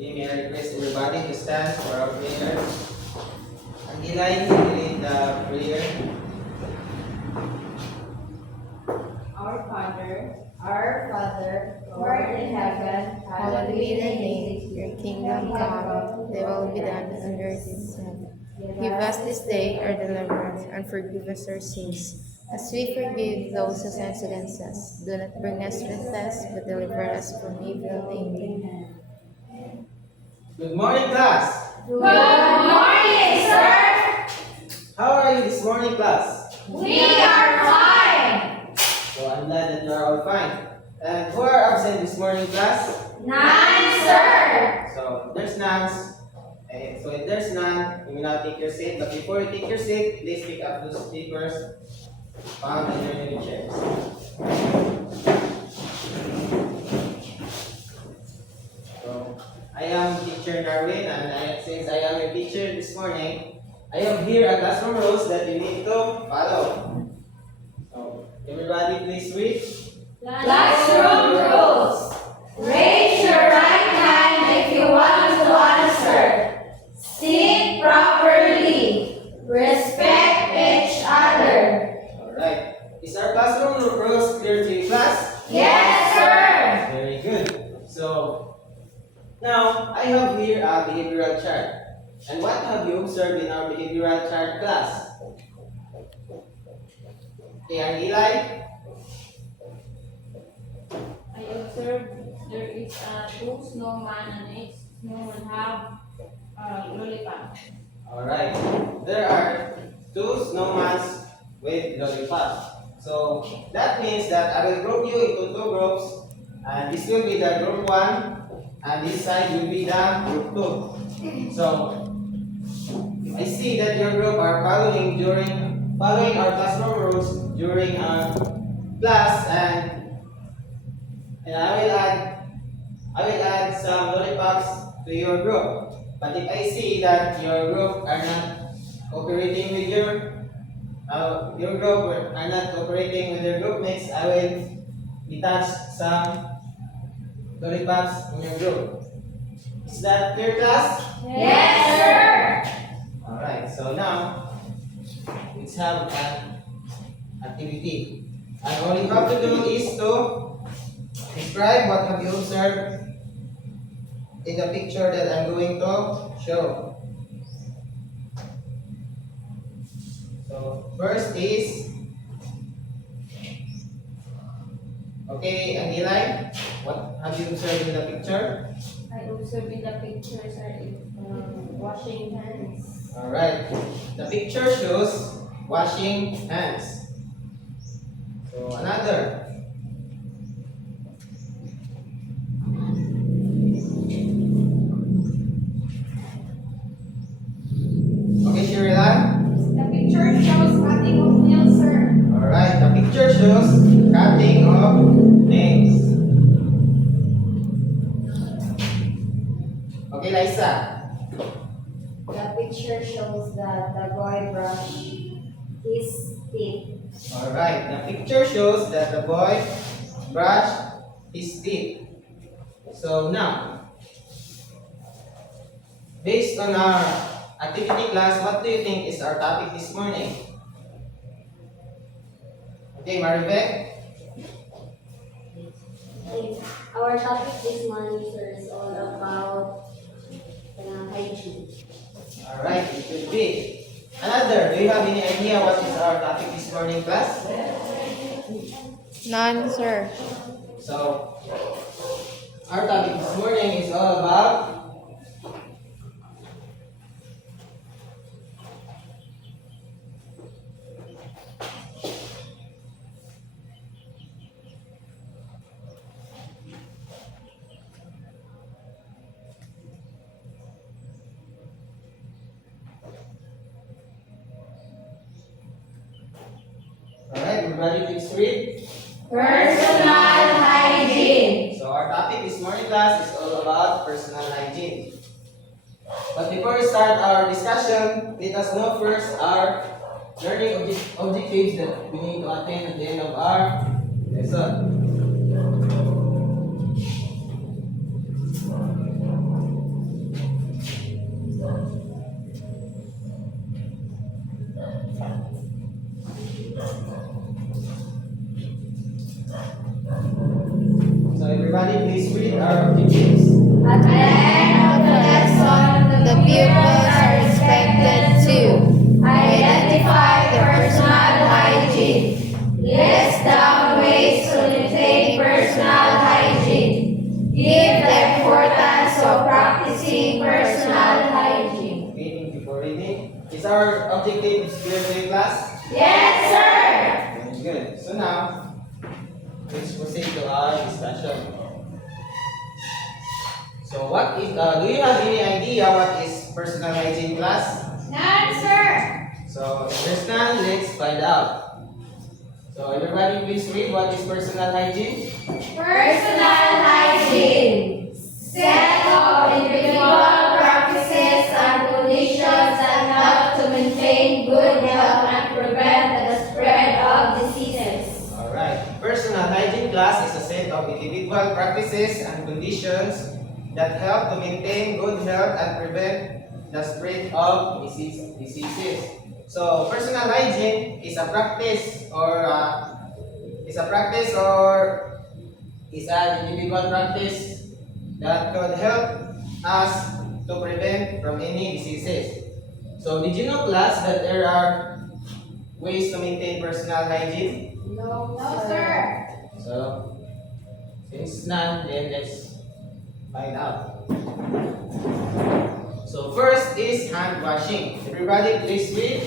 May I request everybody to stand for our prayer. And Eli, lead the prayer. Our Father, who art in heaven, Hallowed be thy name, your kingdom come, thy will be done on earth as in heaven. Give us this day our deliverance, and forgive us our sins, as we forgive those who sin against us. Do not bring us to test, but deliver us from evil. Amen. Good morning, class. Good morning, sir. How are you this morning, class? We are fine. So I'm glad that you are all fine. And who are absent this morning, class? None, sir. So there's none. So if there's none, you may now take your seat. But before you take your seat, please pick up those papers found in your new chairs. So I am teacher Darwin, and since I am your teacher this morning, I am here at classroom rules that you need to follow. So everybody, please read. Classroom rules. Raise your right hand if you want to answer. Sit properly. Respect each other. Alright. Is our classroom rules clear to you, class? Yes, sir. Very good. So now I have here a behavioral chart. And what have you observed in our behavioral chart class? Okay, and Eli? I observed there is two snowman and each snowman have lollipop. Alright. There are two snowmans with lollipops. So that means that I will group you into two groups, and this will be the group 1 and this side will be the group 2. So I see that your group are following our classroom rules during our class, and I will add some lollipops to your group. But if I see that your group are not cooperating with your group are not cooperating with your group mates, I will detach some lollipops in your group. Is that clear, class? Yes, sir. Alright, so now let's have an activity. And all you have to do is to describe what have you observed in the picture that I'm going to show. So first is, okay, and Eli, what have you observed in the picture? I observed in the pictures are washing hands. Alright, the picture shows washing hands. So another. Okay, Shirley. The picture shows cutting of nails, sir. Alright, the picture shows cutting of nails. Okay, Liza. The picture shows that the boy brushed his teeth. Alright, the picture shows that the boy brushed his teeth. So now, based on our activity class, what do you think is our topic this morning? Okay, Maribek? Our topic this morning, sir, is all about hygiene. Alright, it could be. Another, do you have any idea what is our topic this morning, class? None, sir. So, our topic this morning is all about Alright, everybody please read. Personal hygiene. So our topic this morning class is all about personal hygiene. But before we start our discussion, let us know first our learning objectives that we need to attain at the end of our lesson. everybody please read our objectives. At the end of the lesson, The pupils are expected to identify personal hygiene, list down ways to maintain personal hygiene, give the importance of practicing personal hygiene. Okay, thank you for reading. Is our objectives clear to you, class? Yes, sir! Very good. So now, let's proceed to our discussion. So do you have any idea what is personal hygiene, class? None, sir! So if there's none, let's find out. So everybody please read what is personal hygiene. Personal hygiene, set of individual practices and conditions that help to maintain good health and prevent the spread of diseases. Alright. Personal hygiene, class, is a set of individual practices and conditions that help to maintain good health and prevent the spread of diseases. So personal hygiene is a practice or is an individual practice that could help us to prevent from any diseases. So did you know, class, that there are ways to maintain personal hygiene? No, sir. So since none, then let's find out. So first is hand washing. Everybody please read.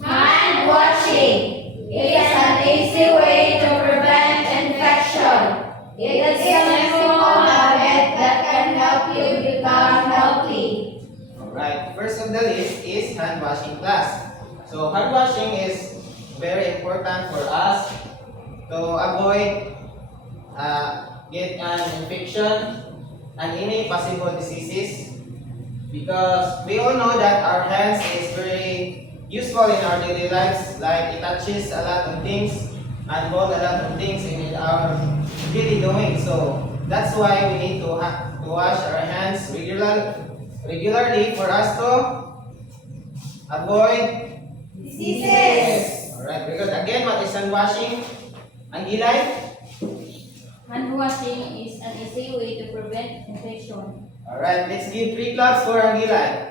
Hand washing is an easy way to prevent infection. It is a simple habit that can help you become healthy. Alright, first on the list is hand washing, class. So hand washing is very important for us to avoid get an infection and any possible diseases, because we all know that our hands is very useful in our daily lives, like it touches a lot of things and hold a lot of things in our daily doing. So that's why we need to wash our hands regularly for us to avoid Diseases. Alright, very good. Again, what is hand washing? Ang gilay? Hand washing is an easy way to prevent infection. Alright, let's give 3 claps for ang gilay.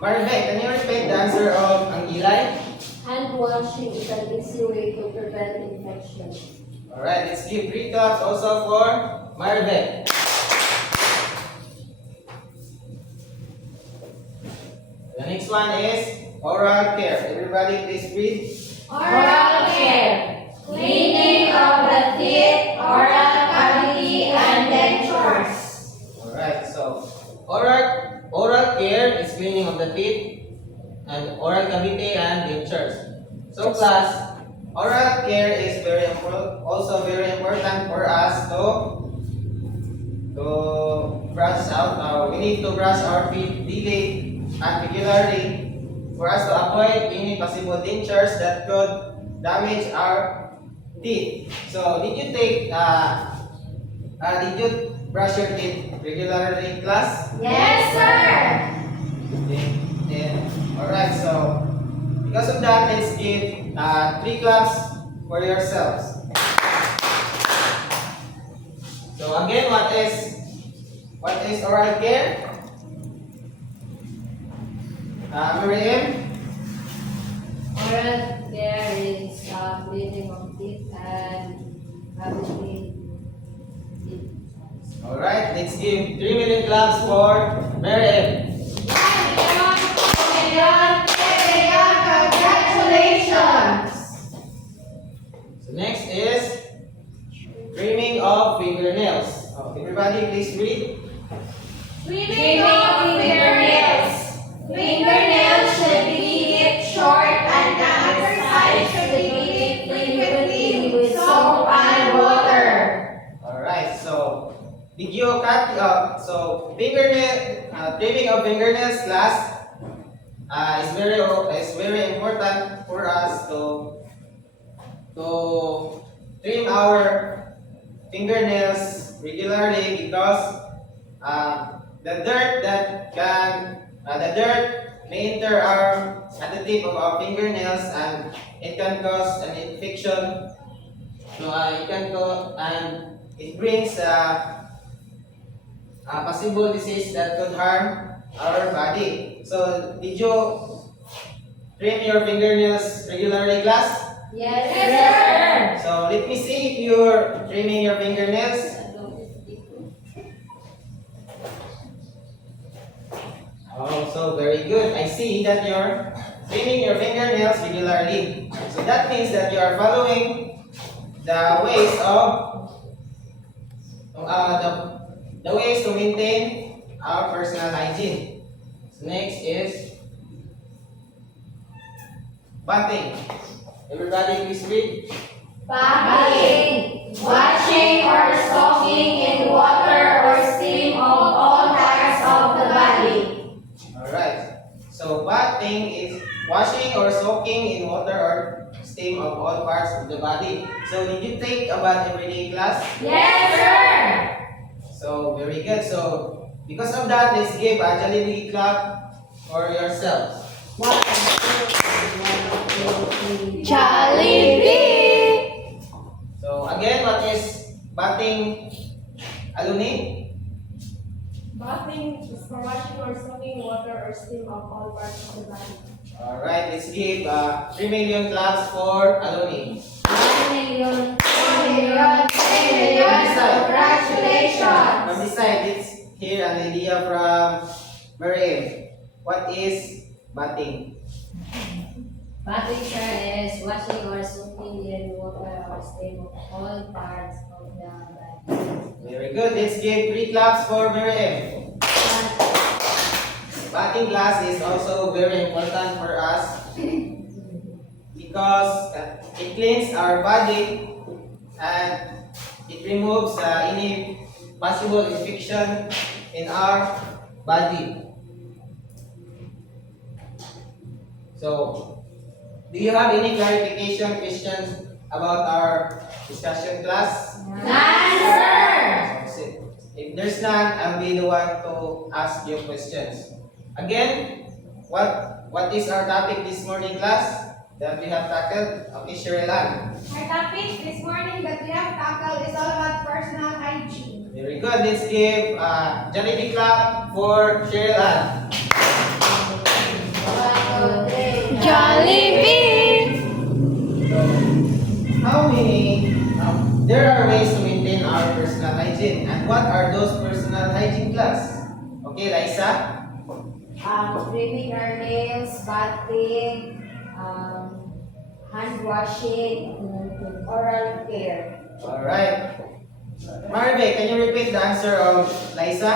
Marve, can you repeat the answer of ang gilay? Hand washing is an easy way to prevent infection. Alright, let's give 3 claps also for Marve. The next one is oral care. Everybody please read. Oral care, cleaning of the teeth, oral cavity, and dentures. Alright, so oral care is cleaning of the teeth and oral cavity and dentures. So class, oral care is also very important for us to brush out. We need to brush our teeth daily and regularly for us to avoid any possible dangers that could damage our teeth. So did you brush your teeth regularly, class? Yes, sir. Alright, so because of that, let's give 3 claps for yourselves. So again, what is oral care? Miriam? Oral care is cleaning of teeth and cavity. Alright, let's give 3 million claps for Miriam. Congratulations! So next is trimming of fingernails. Everybody please read. Trimming of fingernails. Fingernails should be kept short and the exercise should be kept frequently with soap and water. Alright, so did you cut trimming of fingernails, class, is very important for us to trim our fingernails regularly, because the dirt may enter at the tip of our fingernails and it can cause an infection. So it can go and it brings a possible disease that could harm our body. So, did you trim your fingernails regularly, class? Yes, sir. So, let me see if you're trimming your fingernails. Oh, so very good. I see that you're trimming your fingernails regularly. So that means that you are following the ways of the ways to maintain our personal hygiene. So next is bathing. Everybody please read. Bathing, washing or soaking in water or steam of all parts of the body. Alright. So bathing is washing or soaking in water or steam of all parts of the body. So did you take a bath every day, class? Yes, sir. So very good. So because of that, let's give a Jollibee clap for yourselves. Jollibee. So again, what is bathing, Aluni? Bathing is for washing or soaking water or steam of all parts of the body. Alright, let's give 3 million claps for Aluni. 1 million, 2 million, 3 million. Congratulations. From this side, let's hear an idea from Miriam. What is bathing? Bathing, sir, is washing or soaking in water or steam of all parts of the body. Very good. Let's give 3 claps for Miriam. Bathing class is also very important for us because it cleans our body and it removes any possible infection in our body. So, do you have any clarification questions about our discussion class? None, sir. If there's none, I'll be the one to ask you questions. Again, what is our topic this morning, class? That we have tackled? Okay, Cheryl Ann. Our topic this morning that we have tackled is all about personal hygiene. Very good. Let's give Jollibee clap for Cheryl Ann. Jollibee. How many? There are ways to maintain our personal hygiene. And what are those personal hygiene, class? Okay, Liza? Trimming our nails, bathing, hand washing, oral care. Alright. Marve, can you repeat the answer of Liza?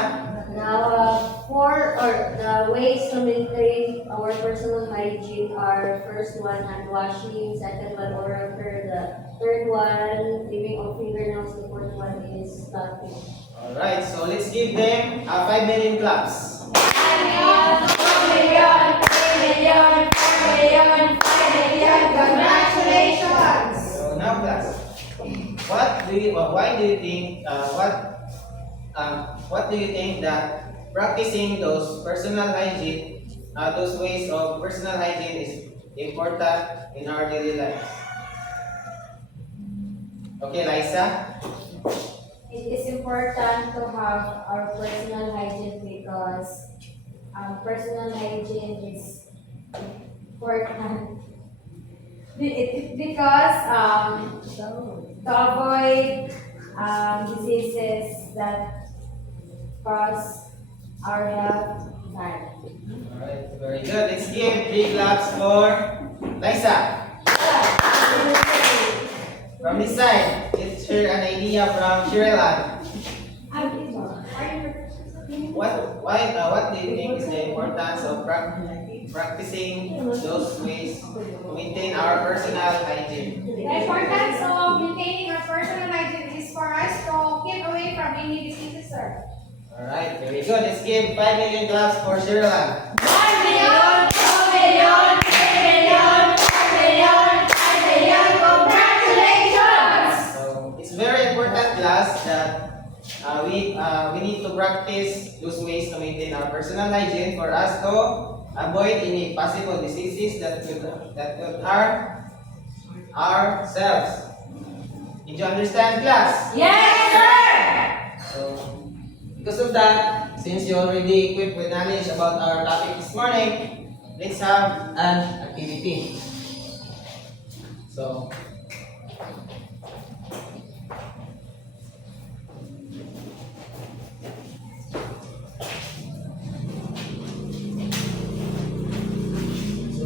Now, the ways to maintain our personal hygiene are first one, hand washing, second one, oral care, the third one, trimming of fingernails, the fourth one is bathing. Alright, so let's give them 5 million claps. 1 million, 2 million, 3 million, 4 million, 5 million. Congratulations. So now, class, what do you think that practicing those personal hygiene, those ways of personal hygiene is important in our daily lives? Okay, Liza? It is important to have our personal hygiene because personal hygiene is important. Because to avoid diseases that cause our health harm. Alright, very good. Let's give 3 claps for Liza. From this side, let's hear an idea from Cheryl Ann. What do you think is the importance of practicing those ways to maintain our personal hygiene? The importance of maintaining our personal hygiene is for us to keep away from any diseases, sir. Alright, very good. Let's give 5 million claps for Cheryl Ann. 1 million, 2 million, 3 million, 4 million, 5 million. Congratulations. So it's very important, class, that we need to practice those ways to maintain our personal hygiene for us to avoid any possible diseases that could harm ourselves. Did you understand, class? Yes, sir! So, because of that, since you already equipped with knowledge about our topic this morning, let's have an activity. So,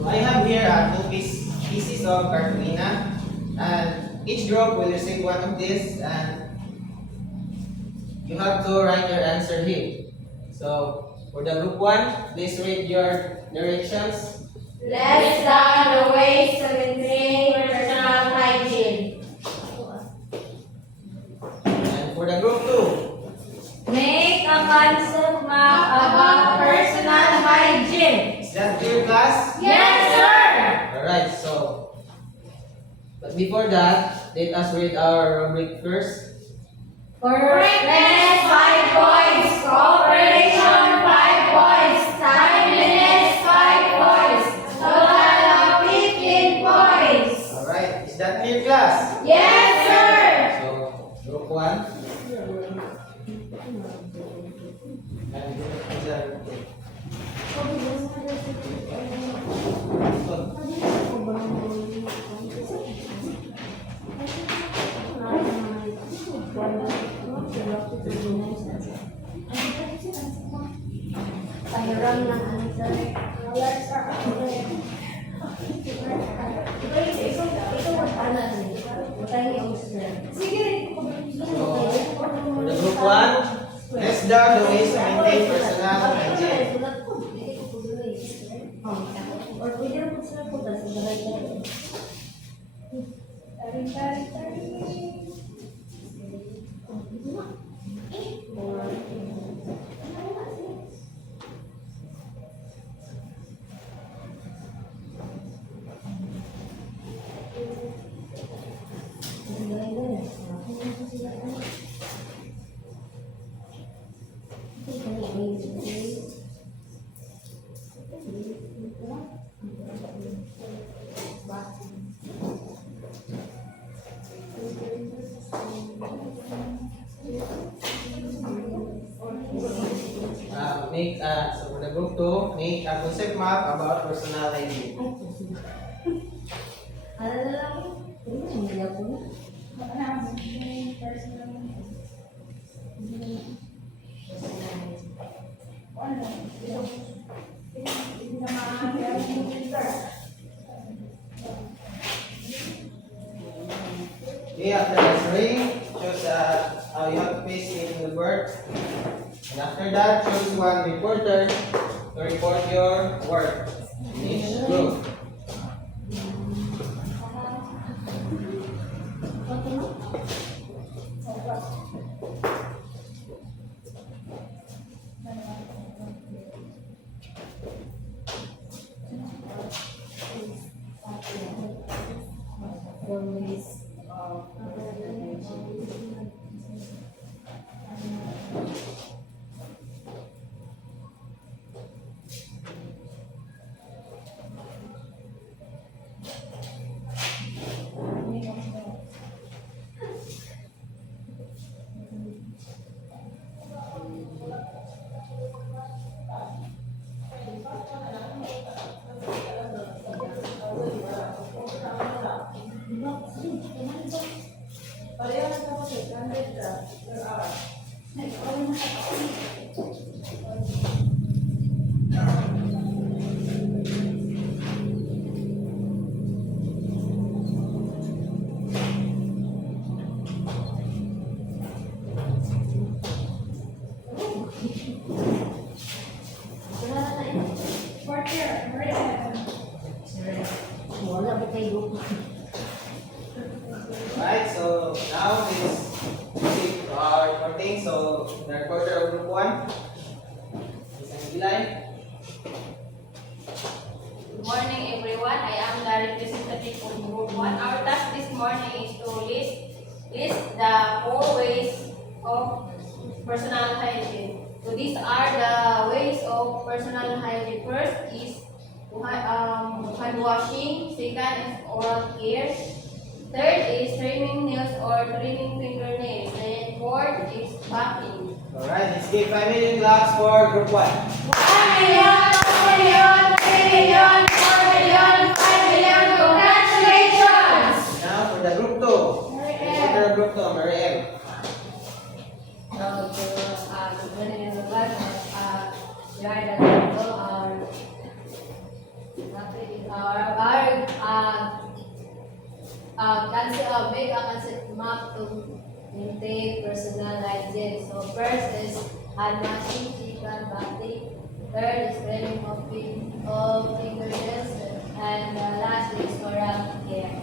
I have here two pieces of cartolina, and each group will receive one of these, and you have to write your answer here. So, for the group 1, please read your directions. Let's start the ways to maintain personal hygiene. And for the group 2, Make a concept map about personal hygiene. is that clear, class? Yes, sir! Alright, so, but before that, let us read our rubric first. Correctness 5 points. Cooperation 5 points. Timeliness 5 points. Total of 15 points. Alright, is that clear, class? Yes, sir! So, group 1. And group 2. Pahiram ng answer. Ito magpana niya. Butang yung answer. So, for the group 1, let's down the ways to maintain personal hygiene. Or pwede rin po sila punta sa bahay. So for the group 2, make a concept map about personal hygiene. Ano na lang? Hindi ako. Okay, after answering, choose how you have to face it in the work. And after that, choose one reporter to report your work in each group. Wala ba kayo? Right, so now let's proceed to our reporting. So the reporter of group 1 is Angela. Good morning, everyone. I am the representative of Group 1. Our task this morning is to list the 4 ways of personal hygiene. So these are the ways of personal hygiene. First is hand washing. Second is oral care. Third is trimming nails or trimming fingernails. Then fourth is backing. Alright, let's give 5 million claps for group 1. 1 million, 2 million, 3 million, 4 million, 5 million. Congratulations! Now for the group 2. For the group 2, Mariel. Good morning in the class. We are the people, make a concept map to maintain personal hygiene. So first is hand washing, chicken, bathing. Third is cleaning of fingernails, and last is oral care.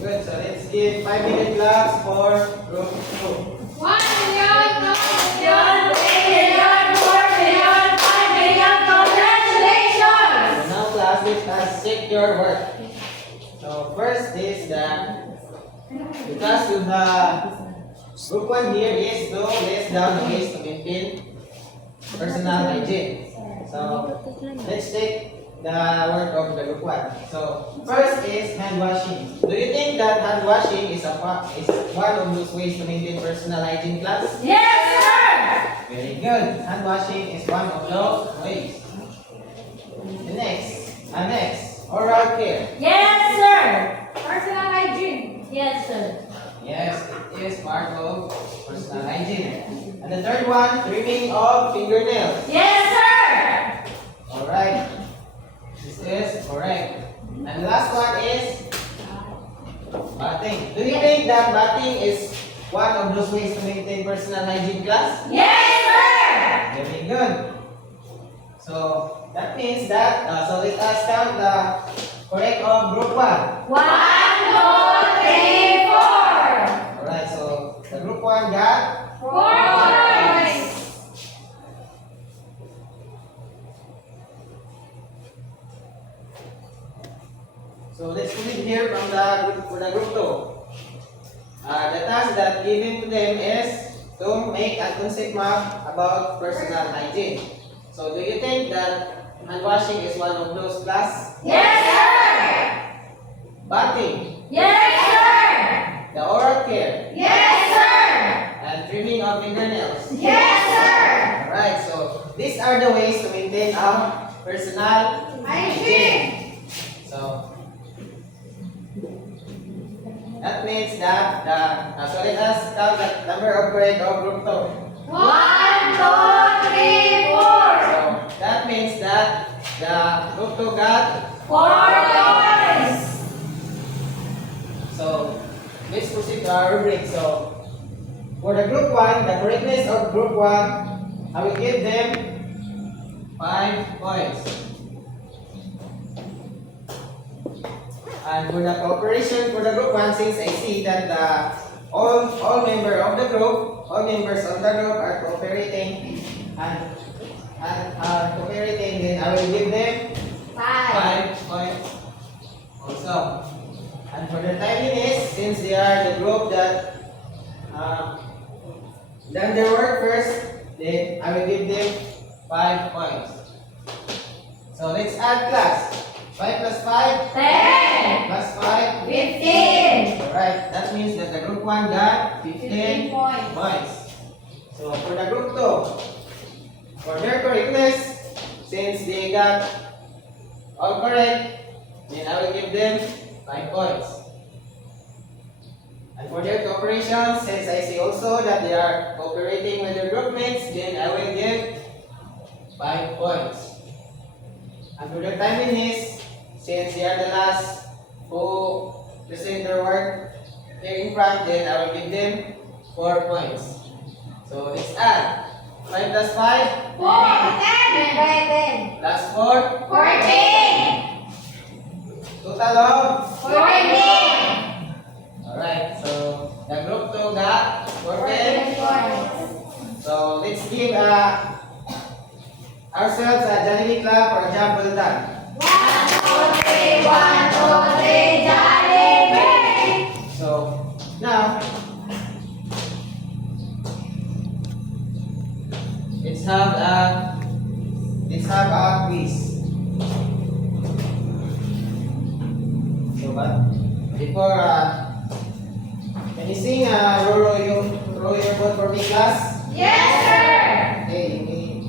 Good, so let's give 5 million claps for group 2. 1 million, 2 million, 3 million, 4 million, 5 million. Congratulations! So now class, let us check your work. So first is the task of the group 1 here is to list down the ways to maintain personal hygiene. So let's take the work of the group 1. So first is hand washing. Do you think that hand washing is one of those ways to maintain personal hygiene, class? Yes, sir! Very good. Hand washing is one of those ways. The next, oral care. Yes, sir! personal hygiene. Yes, sir. Yes, it is part of personal hygiene. And the third one, trimming of fingernails. Yes, sir! Alright. This is correct. And the last one is bathing. Do you think that bathing is one of those ways to maintain personal hygiene, class? Yes, sir! Very good. So that means that, so let us count the correct of group 1. 1, 2, 3, 4. Alright, so the group 1 got 4 points. So let's read here from the group for the group 2. The task that given to them is to make a concept map about personal hygiene. So do you think that hand washing is one of those, class? Yes, sir! Bathing, Yes, sir! the oral care, Yes, sir! and trimming of fingernails. Yes, sir! Alright, so these are the ways to maintain our personal Hygiene. So that means that so let us count the number of correct of group 2. 1, 2, 3, 4. So that means that the group 2 got 4 points. so let's proceed to our rubric. So for the group 1, the correctness of group 1, I will give them 5 points. And for the cooperation for the group 1, since I see that all members of the group are cooperating and are cooperating, then I will give them 5 points also. And for the timeliness, since they are the group that done their work first, then I will give them 5 points. So let's add, class. 5 plus 5 10, plus 5. 15. Alright, that means that the group 1 got 15 points. So for the group 2, for their correctness, since they got all correct, then I will give them 5 points. And for their cooperation, since I see also that they are cooperating with their group mates, then I will give 5 points. And for their timeliness, since they are the last who present their work here in front, then I will give them 4 points. So let's add 5 plus 5 4, 10. plus 4, 14. total of. 14. Alright, so the group 2 got 14. So let's give ourselves a Jollibee clap for a job well done. 1, 2, 3, 1, 2, 3, Jollibee! So now let's have a quiz. So but before Can you sing row your boat for me, class? Yes, sir. Okay,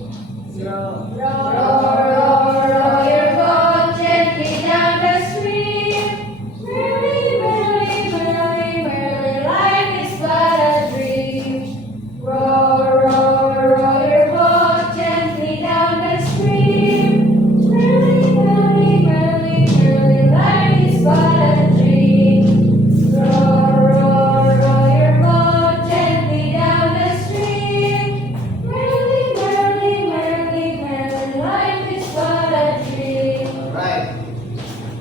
row. Row your boat gently down the stream. Merrily, merrily, merrily, merrily, life is but a dream. Row your boat gently down the stream. Merrily, merrily, merrily, merrily, life is but a dream. Row your boat gently down the stream. Merrily, merrily, merrily, merrily, life is but a dream. Alright.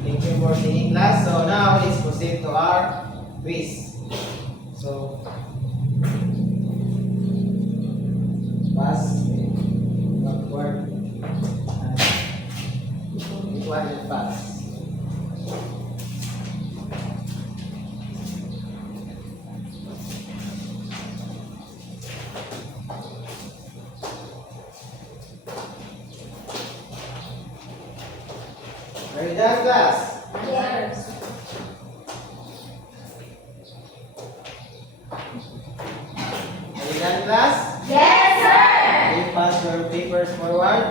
Thank you for singing, class. So now let's proceed to our quiz. So, pass, backward, and which one is pass? Are you done, class? Yes. Are you done, class? Yes, sir. Can you pass your papers forward?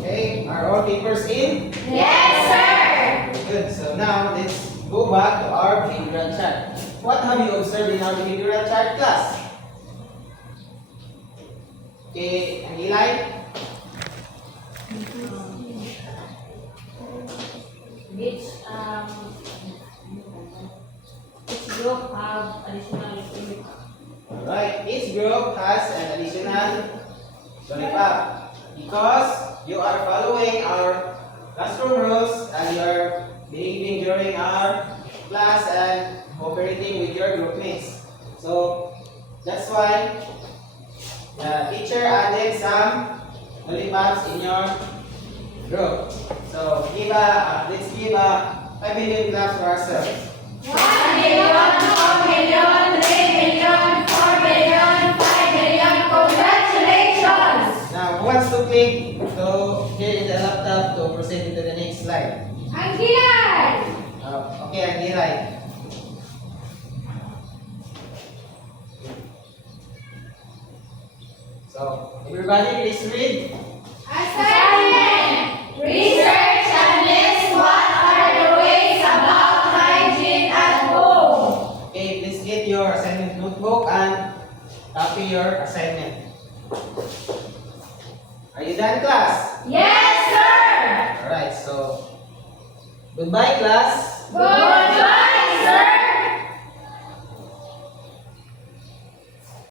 Okay, are all papers in? Yes, sir. Very good. So now let's go back to our behavioral chart. What have you observed in our behavioral chart, class? Okay, ang ilay? Each group have additional unit. Alright, each group has an additional lollipop because you are following our classroom rules and you are behaving during our class and cooperating with your group mates. So that's why the teacher added some lollipops in your group. So let's give a 5 million claps for ourselves. 1 million, 4 million, 3 million, 4 million, 5 million. Congratulations! Now, who wants to click to here in the laptop to proceed into the next slide? Ang gilay. Okay, ang gilay. So, everybody please read. Assignment. Research and list what are the ways about hygiene at home. Okay, please get your assignment notebook and copy your assignment. Are you done, class? Yes, sir. Alright, so goodbye, class. Goodbye.